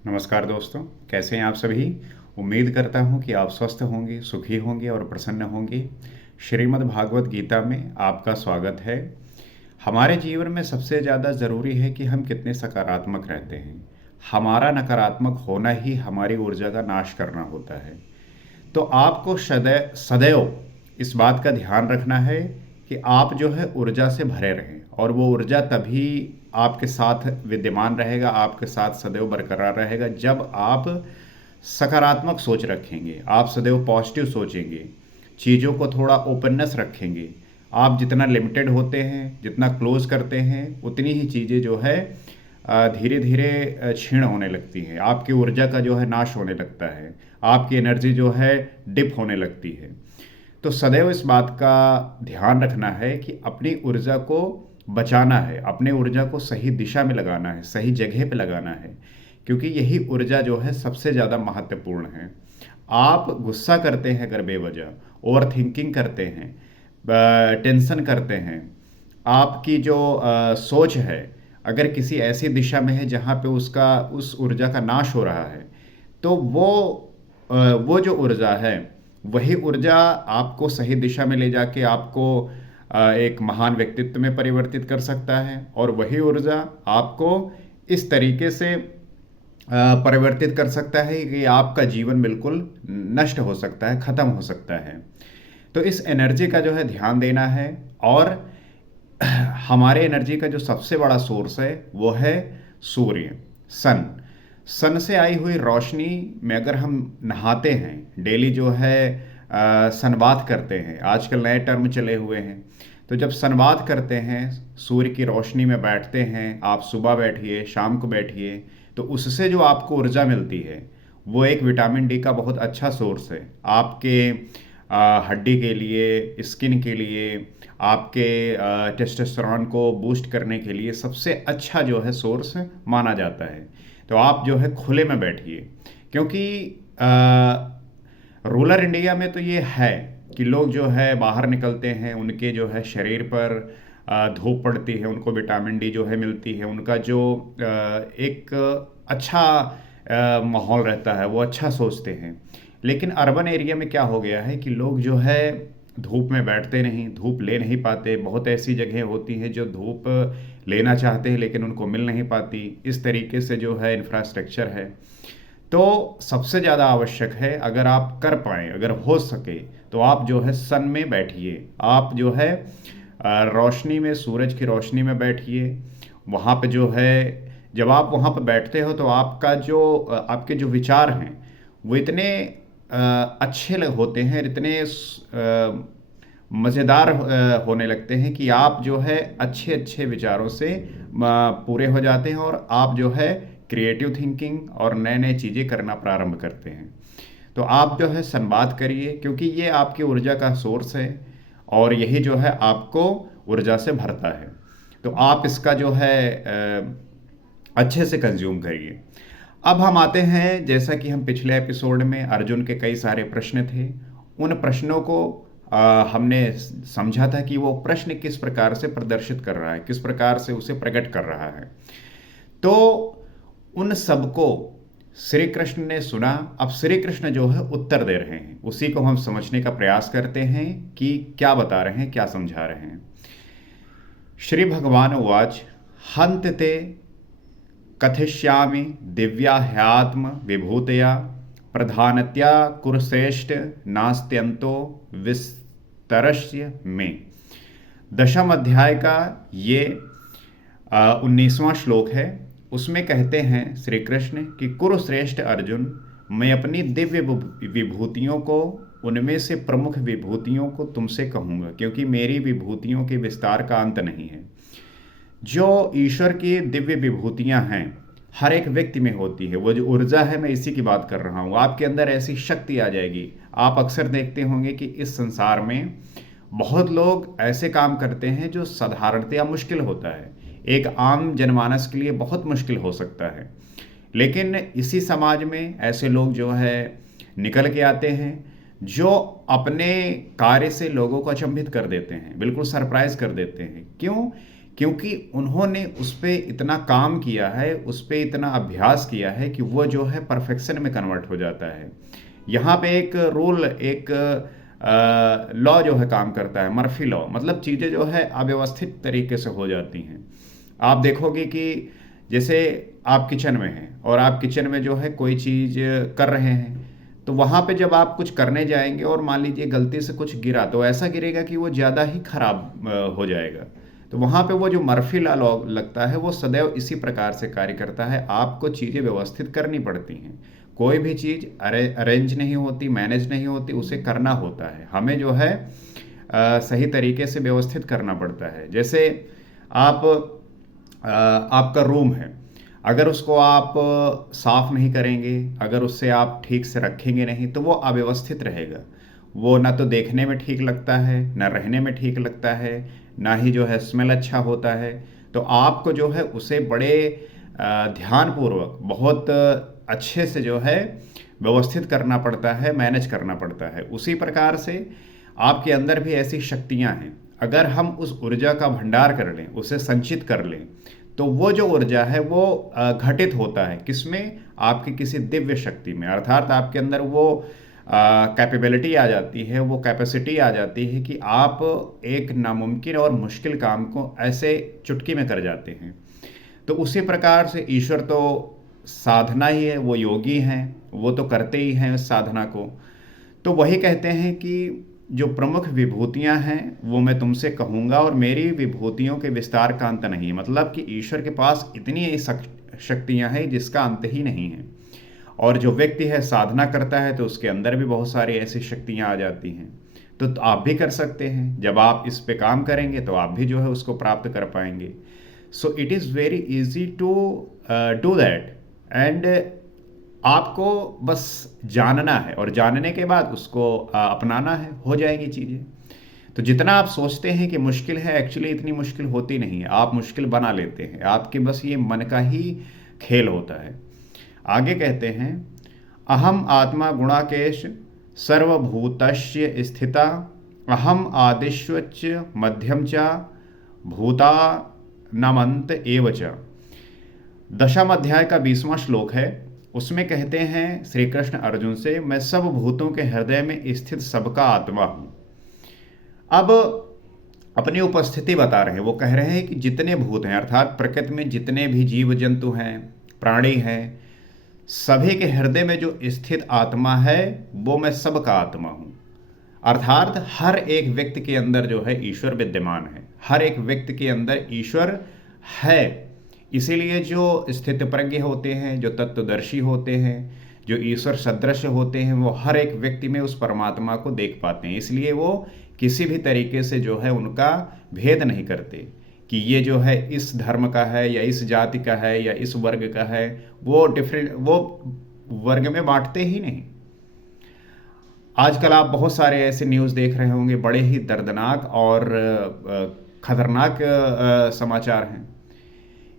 नमस्कार दोस्तों, कैसे हैं आप सभी। उम्मीद करता हूं कि आप स्वस्थ होंगे, सुखी होंगे और प्रसन्न होंगे। श्रीमद् भागवत गीता में आपका स्वागत है। हमारे जीवन में सबसे ज़्यादा ज़रूरी है कि हम कितने सकारात्मक रहते हैं। हमारा नकारात्मक होना ही हमारी ऊर्जा का नाश करना होता है। तो आपको सदैव सदैव इस बात का ध्यान रखना है कि आप जो है ऊर्जा से भरे रहें, और वो ऊर्जा तभी आपके साथ विद्यमान रहेगा, आपके साथ सदैव बरकरार रहेगा जब आप सकारात्मक सोच रखेंगे, आप सदैव पॉजिटिव सोचेंगे, चीज़ों को थोड़ा ओपननेस रखेंगे। आप जितना लिमिटेड होते हैं, जितना क्लोज करते हैं, उतनी ही चीज़ें जो है धीरे धीरे क्षीण होने लगती हैं। आपकी ऊर्जा का जो है नाश होने लगता है, आपकी एनर्जी जो है डिप होने लगती है। तो सदैव इस बात का ध्यान रखना है कि अपनी ऊर्जा को बचाना है, अपने ऊर्जा को सही दिशा में लगाना है, सही जगह पे लगाना है, क्योंकि यही ऊर्जा जो है सबसे ज़्यादा महत्वपूर्ण है। आप गुस्सा करते हैं अगर बेवजह, ओवर थिंकिंग करते हैं, टेंशन करते हैं, आपकी जो सोच है अगर किसी ऐसी दिशा में है जहाँ पे उसका उस ऊर्जा का नाश हो रहा है, तो वो जो ऊर्जा है, वही ऊर्जा आपको सही दिशा में ले जाके आपको एक महान व्यक्तित्व में परिवर्तित कर सकता है, और वही ऊर्जा आपको इस तरीके से परिवर्तित कर सकता है कि आपका जीवन बिल्कुल नष्ट हो सकता है, ख़त्म हो सकता है। तो इस एनर्जी का जो है ध्यान देना है, और हमारे एनर्जी का जो सबसे बड़ा सोर्स है वो है सूर्य, सन। सन से आई हुई रोशनी में अगर हम नहाते हैं, डेली जो है सनबाथ करते हैं, आजकल नए टर्म चले हुए हैं। तो जब सनबाथ करते हैं, सूर्य की रोशनी में बैठते हैं, आप सुबह बैठिए, शाम को बैठिए, तो उससे जो आपको ऊर्जा मिलती है वो एक विटामिन डी का बहुत अच्छा सोर्स है आपके हड्डी के लिए, स्किन के लिए, आपके टेस्टोस्टेरोन को बूस्ट करने के लिए सबसे अच्छा जो है सोर्स माना जाता है। तो आप जो है खुले में बैठिए, क्योंकि रूरल इंडिया में तो ये है कि लोग जो है बाहर निकलते हैं, उनके जो है शरीर पर धूप पड़ती है, उनको विटामिन डी जो है मिलती है, उनका जो एक अच्छा माहौल रहता है, वो अच्छा सोचते हैं। लेकिन अर्बन एरिया में क्या हो गया है कि लोग जो है धूप में बैठते नहीं, धूप ले नहीं पाते। बहुत ऐसी जगह होती हैं जो धूप लेना चाहते हैं लेकिन उनको मिल नहीं पाती। इस तरीके से जो है इंफ्रास्ट्रक्चर है। तो सबसे ज़्यादा आवश्यक है, अगर आप कर पाएँ, अगर हो सके, तो आप जो है सन में बैठिए। आप जो है रोशनी में, सूरज की रोशनी में बैठिए। वहाँ पे जो है, जब आप वहाँ पे बैठते हो तो आपका जो आपके जो विचार हैं वो इतने अच्छे होते हैं, इतने मज़ेदार होने लगते हैं कि आप जो है अच्छे अच्छे विचारों से पूरे हो जाते हैं, और आप जो है क्रिएटिव थिंकिंग और नए नए चीज़ें करना प्रारंभ करते हैं। तो आप जो है संवाद करिए, क्योंकि ये आपकी ऊर्जा का सोर्स है, और यही जो है आपको ऊर्जा से भरता है। तो आप इसका जो है अच्छे से कंज्यूम करिए। अब हम आते हैं, जैसा कि हम पिछले एपिसोड में अर्जुन के कई सारे प्रश्न थे, उन प्रश्नों को हमने समझा था कि वो प्रश्न किस प्रकार से प्रदर्शित कर रहा है, किस प्रकार से उसे प्रकट कर रहा है। तो उन सबको श्री कृष्ण ने सुना। अब श्री कृष्ण जो है उत्तर दे रहे हैं, उसी को हम समझने का प्रयास करते हैं कि क्या बता रहे हैं, क्या समझा रहे हैं। श्री भगवान उवाच हन्त ते कथिष्यामि दिव्या ह्यात्म विभूतया प्रधानत्या कुरुश्रेष्ठ नास्त्यंतो विस्तरस्य में। दशम अध्याय का ये 19वां श्लोक है। उसमें कहते हैं श्री कृष्ण कि कुरुश्रेष्ठ अर्जुन, मैं अपनी दिव्य विभूतियों को, उनमें से प्रमुख विभूतियों को तुमसे कहूँगा, क्योंकि मेरी विभूतियों के विस्तार का अंत नहीं है। जो ईश्वर की दिव्य विभूतियाँ हैं, हर एक व्यक्ति में होती है। वो जो ऊर्जा है, मैं इसी की बात कर रहा हूँ। आपके अंदर ऐसी शक्ति आ जाएगी। आप अक्सर देखते होंगे कि इस संसार में बहुत लोग ऐसे काम करते हैं जो साधारणतया मुश्किल होता है, एक आम जनमानस के लिए बहुत मुश्किल हो सकता है। लेकिन इसी समाज में ऐसे लोग जो है निकल के आते हैं, जो अपने कार्य से लोगों को अचंभित कर देते हैं, बिल्कुल सरप्राइज कर देते हैं। क्यों? क्योंकि उन्होंने उस पे इतना काम किया है, उस पे इतना अभ्यास किया है कि वो जो है परफेक्शन में कन्वर्ट हो जाता है। यहाँ पे एक रूल, एक लॉ जो है काम करता है, मर्फी लॉ, मतलब चीज़ें जो है अव्यवस्थित तरीके से हो जाती हैं। आप देखोगे कि जैसे आप किचन में हैं और आप किचन में जो है कोई चीज़ कर रहे हैं, तो वहाँ पे जब आप कुछ करने जाएंगे और मान लीजिए गलती से कुछ गिरा, तो ऐसा गिरेगा कि वो ज़्यादा ही खराब हो जाएगा। तो वहाँ पे वो जो मर्फी लॉ लगता है, वो सदैव इसी प्रकार से कार्य करता है। आपको चीज़ें व्यवस्थित करनी पड़ती हैं। कोई भी चीज़ अरेंज नहीं होती, मैनेज नहीं होती, उसे करना होता है। हमें जो है सही तरीके से व्यवस्थित करना पड़ता है। जैसे आप आपका रूम है, अगर उसको आप साफ नहीं करेंगे, अगर उससे आप ठीक से रखेंगे नहीं, तो वो अव्यवस्थित रहेगा। वो ना तो देखने में ठीक लगता है, ना रहने में ठीक लगता है, ना ही जो है स्मेल अच्छा होता है। तो आपको जो है उसे बड़े ध्यानपूर्वक, बहुत अच्छे से जो है व्यवस्थित करना पड़ता है, मैनेज करना पड़ता है। उसी प्रकार से आपके अंदर भी ऐसी शक्तियां हैं। अगर हम उस ऊर्जा का भंडार कर लें, उसे संचित कर लें, तो वो जो ऊर्जा है वो घटित होता है किसमें? आपकी किसी दिव्य शक्ति में। अर्थात आपके अंदर वो कैपेबिलिटी आ जाती है, वो कैपेसिटी आ जाती है कि आप एक नामुमकिन और मुश्किल काम को ऐसे चुटकी में कर जाते हैं। तो उसी प्रकार से ईश्वर तो साधना ही है, वो योगी हैं, वो तो करते ही हैं उस साधना को। तो वही कहते हैं कि जो प्रमुख विभूतियां हैं वो मैं तुमसे कहूँगा, और मेरी विभूतियों के विस्तार का अंत नहीं। मतलब कि ईश्वर के पास इतनी शक्तियां हैं जिसका अंत ही नहीं है। और जो व्यक्ति है साधना करता है तो उसके अंदर भी बहुत सारी ऐसी शक्तियां आ जाती हैं। तो आप भी कर सकते हैं। जब आप इस पे काम करेंगे तो आप भी जो है उसको प्राप्त कर पाएंगे। So it is very easy to do that. And आपको बस जानना है, और जानने के बाद उसको अपनाना है, हो जाएंगी चीज़ें। तो जितना आप सोचते हैं कि मुश्किल है, एक्चुअली इतनी मुश्किल होती नहीं है। आप मुश्किल बना लेते हैं, आपके बस ये मन का ही खेल होता है। आगे कहते हैं, अहम आत्मा गुणाकेश सर्वभूतस्य स्थिता, अहम आदिश्वच मध्यम च भूता नमंत एव च। दशम अध्याय का 20वां श्लोक है। उसमें कहते हैं श्री कृष्ण अर्जुन से, मैं सब भूतों के हृदय में स्थित सबका आत्मा हूं। अब अपनी उपस्थिति बता रहे हैं। वो कह रहे हैं कि जितने भूत हैं, अर्थात प्रकृति में जितने भी जीव जंतु हैं, प्राणी हैं, सभी के हृदय में जो स्थित आत्मा है वो मैं सबका आत्मा हूं। अर्थात हर एक व्यक्ति के अंदर जो है ईश्वर विद्यमान है। हर एक व्यक्ति के अंदर ईश्वर है। इसीलिए जो स्थित प्रज्ञ होते हैं, जो तत्वदर्शी होते हैं, जो ईश्वर सदृश होते हैं, वो हर एक व्यक्ति में उस परमात्मा को देख पाते हैं। इसलिए वो किसी भी तरीके से जो है उनका भेद नहीं करते कि ये जो है इस धर्म का है या इस जाति का है या इस वर्ग का है। वो वर्ग में बांटते ही नहीं। आजकल आप बहुत सारे ऐसे न्यूज़ देख रहे होंगे, बड़े ही दर्दनाक और खतरनाक समाचार हैं।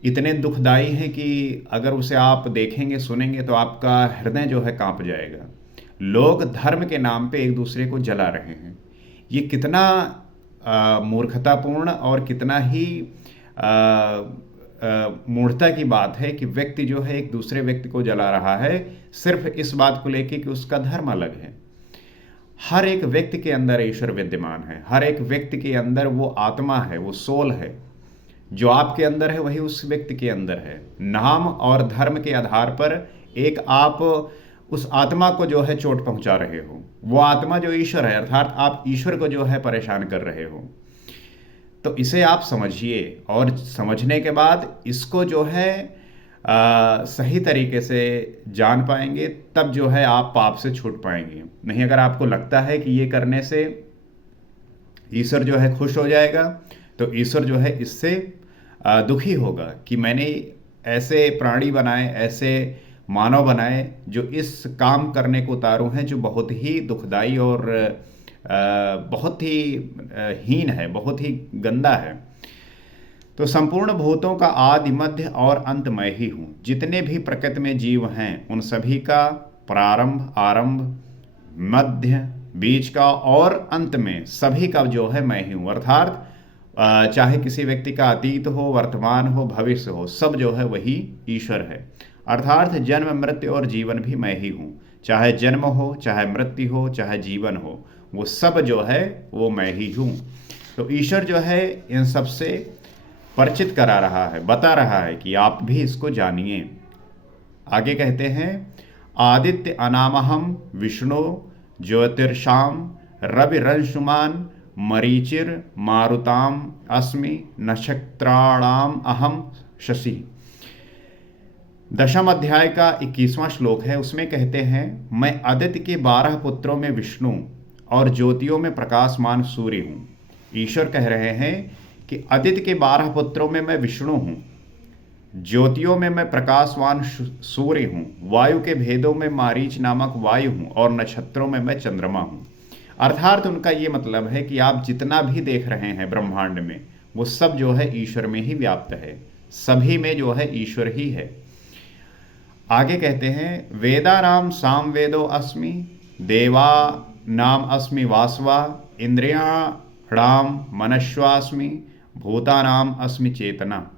इतने दुखदाई हैं कि अगर उसे आप देखेंगे, सुनेंगे, तो आपका हृदय जो है कांप जाएगा। लोग धर्म के नाम पे एक दूसरे को जला रहे हैं। ये कितना मूर्खतापूर्ण और कितना ही मूर्खता की बात है कि व्यक्ति जो है एक दूसरे व्यक्ति को जला रहा है सिर्फ इस बात को लेके कि उसका धर्म अलग है। हर एक व्यक्ति के अंदर ईश्वर विद्यमान है। हर एक व्यक्ति के अंदर वो आत्मा है, वो सोल है। जो आपके अंदर है वही उस व्यक्ति के अंदर है। नाम और धर्म के आधार पर एक आप उस आत्मा को जो है चोट पहुंचा रहे हो। वो आत्मा जो ईश्वर है, अर्थात आप ईश्वर को जो है परेशान कर रहे हो। तो इसे आप समझिए, और समझने के बाद इसको जो है सही तरीके से जान पाएंगे, तब जो है आप पाप से छूट पाएंगे। नहीं, अगर आपको लगता है कि ये करने से ईश्वर जो है खुश हो जाएगा, तो ईश्वर जो है इससे दुखी होगा कि मैंने ऐसे प्राणी बनाए, ऐसे मानव बनाए जो इस काम करने को उतारू हैं, जो बहुत ही दुखदाई और बहुत ही हीन है, बहुत ही गंदा है। तो संपूर्ण भूतों का आदि, मध्य और अंत मैं ही हूँ। जितने भी प्रकृति में जीव हैं उन सभी का प्रारंभ, आरंभ, मध्य, बीच का और अंत में सभी का जो है मैं ही हूँ। अर्थात चाहे किसी व्यक्ति का अतीत हो, वर्तमान हो, भविष्य हो, सब जो है वही ईश्वर है। अर्थात जन्म, मृत्यु और जीवन भी मैं ही हूँ। चाहे जन्म हो, चाहे मृत्यु हो, चाहे जीवन हो, वो सब जो है वो मैं ही हूँ। तो ईश्वर जो है इन सब से परिचित करा रहा है, बता रहा है कि आप भी इसको जानिए। आगे कहते हैं, आदित्य अनामहम विष्णु ज्योतिर्षाम रविरंशुमान मरीचिर मारुताम अस्मि नक्षत्राणाम अहम शशि। दशम अध्याय का 21वां श्लोक है। उसमें कहते हैं, मैं आदित्य के 12 पुत्रों में विष्णु और ज्योतियों में प्रकाशमान सूर्य हूँ। ईश्वर कह रहे हैं कि आदित्य के 12 पुत्रों में मैं विष्णु हूँ, ज्योतियों में मैं प्रकाशवान सूर्य हूँ, वायु के भेदों में मारीच नामक वायु हूँ और नक्षत्रों में मैं चंद्रमा हूँ। अर्थात उनका ये मतलब है कि आप जितना भी देख रहे हैं ब्रह्मांड में, वो सब जो है ईश्वर में ही व्याप्त है, सभी में जो है ईश्वर ही है। आगे कहते हैं, वेदानाम साम वेदो अस्मि देवा नाम अस्मि वासवा इंद्रियाणाम मनश्वास्मि भूतानाम अस्मि चेतना।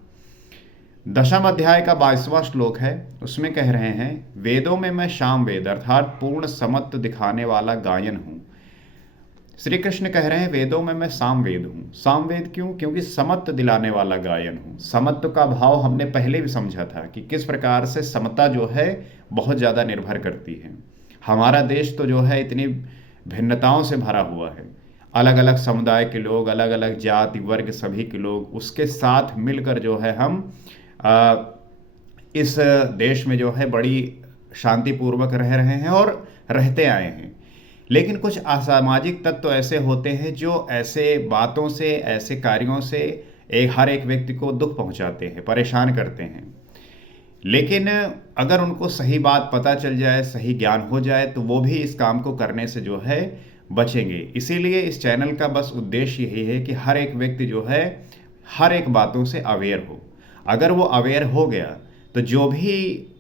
दशम अध्याय का 22वां श्लोक है। उसमें कह रहे हैं, वेदों में मैं शाम वेद अर्थात पूर्ण समत्व दिखाने वाला गायन हूँ। श्री कृष्ण कह रहे हैं, वेदों में मैं साम वेद हूँ। साम वेद क्यों? क्योंकि समत्व दिलाने वाला गायन हूँ। समत्व का भाव हमने पहले भी समझा था कि किस प्रकार से समता जो है बहुत ज़्यादा निर्भर करती है। हमारा देश तो जो है इतनी भिन्नताओं से भरा हुआ है, अलग अलग समुदाय के लोग, अलग अलग जाति वर्ग सभी के लोग, उसके साथ मिलकर जो है हम इस देश में जो है बड़ी शांतिपूर्वक रह रहे हैं और रहते आए हैं। लेकिन कुछ असामाजिक तत्व ऐसे होते हैं जो ऐसे बातों से, ऐसे कार्यों से हर एक व्यक्ति को दुख पहुंचाते हैं, परेशान करते हैं। लेकिन अगर उनको सही बात पता चल जाए, सही ज्ञान हो जाए, तो वो भी इस काम को करने से जो है बचेंगे। इसीलिए इस चैनल का बस उद्देश्य यही है कि हर एक व्यक्ति जो है हर एक बातों से अवेयर हो। अगर वो अवेयर हो गया तो जो भी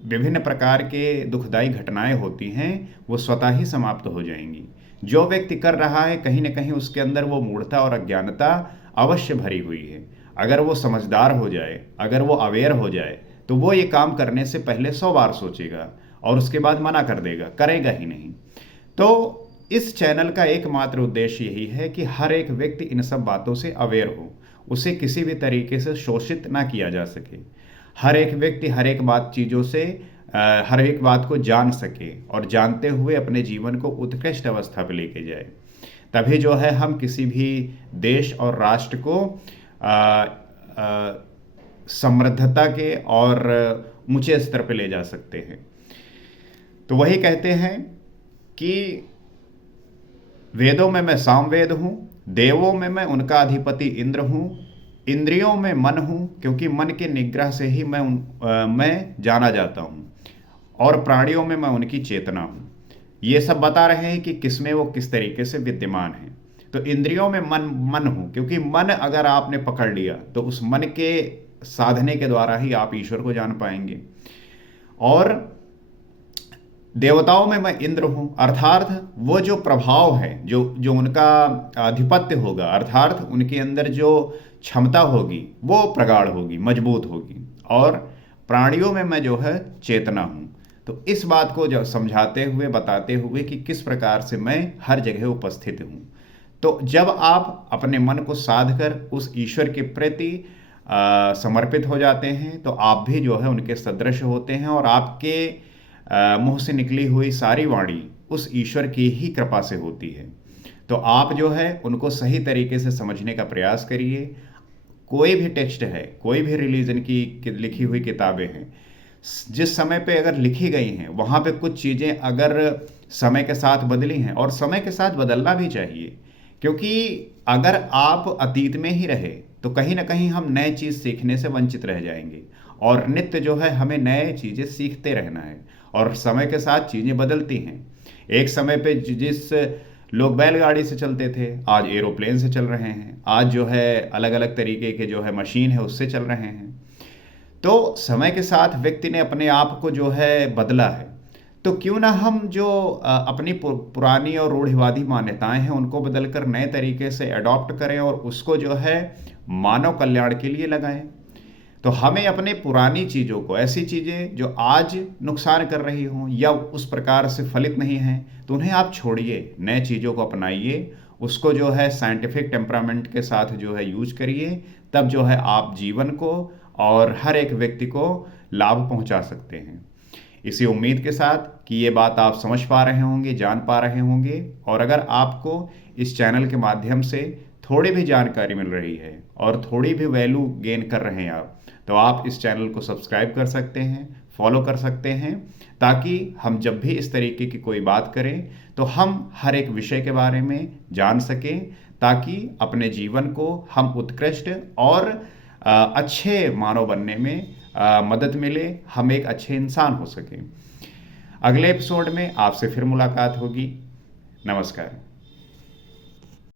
विभिन्न प्रकार के दुखदाई घटनाएं होती हैं वो स्वतः ही समाप्त हो जाएंगी। जो व्यक्ति कर रहा है कहीं ना कहीं उसके अंदर वो मूढ़ता और अज्ञानता अवश्य भरी हुई है। अगर वो समझदार हो जाए, अगर वो अवेयर हो जाए, तो वो ये काम करने से पहले 100 बार सोचेगा और उसके बाद मना कर देगा, करेगा ही नहीं। तो इस चैनल का एकमात्र उद्देश्य यही है कि हर एक व्यक्ति इन सब बातों से अवेयर हो, उसे किसी भी तरीके से शोषित ना किया जा सके। हर एक व्यक्ति हर एक चीज़ों से हर एक बात को जान सके और जानते हुए अपने जीवन को उत्कृष्ट अवस्था पर लेके जाए। तभी जो है हम किसी भी देश और राष्ट्र को समृद्धता के और ऊंचे स्तर पर ले जा सकते हैं। तो वही कहते हैं कि वेदों में मैं सामवेद हूँ, देवों में मैं उनका अधिपति इंद्र हूँ, इंद्रियों में मन हूँ क्योंकि मन के निग्रह से ही मैं जाना जाता हूँ, और प्राणियों में मैं उनकी चेतना हूँ। ये सब बता रहे हैं कि किसमें वो किस तरीके से विद्यमान है। तो इंद्रियों में मन हूँ क्योंकि मन अगर आपने पकड़ लिया तो उस मन के साधने के द्वारा ही आप ईश्वर को जान पाएंगे। और देवताओं में मैं इंद्र हूँ, अर्थात वो जो प्रभाव है, जो उनका आधिपत्य होगा, अर्थात उनके अंदर जो क्षमता होगी वो प्रगाढ़ होगी, मजबूत होगी। और प्राणियों में मैं जो है चेतना हूँ। तो इस बात को जो समझाते हुए, बताते हुए कि किस प्रकार से मैं हर जगह उपस्थित हूँ। तो जब आप अपने मन को साध कर उस ईश्वर के प्रति समर्पित हो जाते हैं तो आप भी जो है उनके सदृश होते हैं, और आपके मुंह से निकली हुई सारी वाणी उस ईश्वर की ही कृपा से होती है। तो आप जो है उनको सही तरीके से समझने का प्रयास करिए। कोई भी टेक्स्ट है, कोई भी रिलीजन की लिखी हुई किताबें हैं, जिस समय पे अगर लिखी गई हैं वहाँ पे कुछ चीज़ें अगर समय के साथ बदली हैं, और समय के साथ बदलना भी चाहिए, क्योंकि अगर आप अतीत में ही रहे तो कहीं ना कहीं हम नए चीज़ सीखने से वंचित रह जाएंगे। और नित्य जो है हमें नए चीज़ें सीखते रहना है, और समय के साथ चीज़ें बदलती हैं। एक समय पे जिस लोग बैलगाड़ी से चलते थे आज एरोप्लेन से चल रहे हैं, आज जो है अलग अलग तरीके के जो है मशीन है उससे चल रहे हैं। तो समय के साथ व्यक्ति ने अपने आप को जो है बदला है। तो क्यों ना हम जो अपनी पुरानी और रूढ़िवादी मान्यताएं हैं उनको बदलकर नए तरीके से अडॉप्ट करें और उसको जो है मानव कल्याण के लिए लगाएं। तो हमें अपने पुरानी चीज़ों को, ऐसी चीज़ें जो आज नुकसान कर रही हों या उस प्रकार से फलित नहीं हैं, तो उन्हें आप छोड़िए, नए चीज़ों को अपनाइए, उसको जो है साइंटिफिक टेम्परामेंट के साथ जो है यूज करिए। तब जो है आप जीवन को और हर एक व्यक्ति को लाभ पहुंचा सकते हैं। इसी उम्मीद के साथ कि ये बात आप समझ पा रहे होंगे, जान पा रहे होंगे, और अगर आपको इस चैनल के माध्यम से थोड़ी भी जानकारी मिल रही है और थोड़ी भी वैल्यू गेन कर रहे हैं आप, तो आप इस चैनल को सब्सक्राइब कर सकते हैं, फॉलो कर सकते हैं, ताकि हम जब भी इस तरीके की कोई बात करें तो हम हर एक विषय के बारे में जान सकें, ताकि अपने जीवन को हम उत्कृष्ट और अच्छे मानव बनने में मदद मिले, हम एक अच्छे इंसान हो सकें। अगले एपिसोड में आपसे फिर मुलाकात होगी। नमस्कार।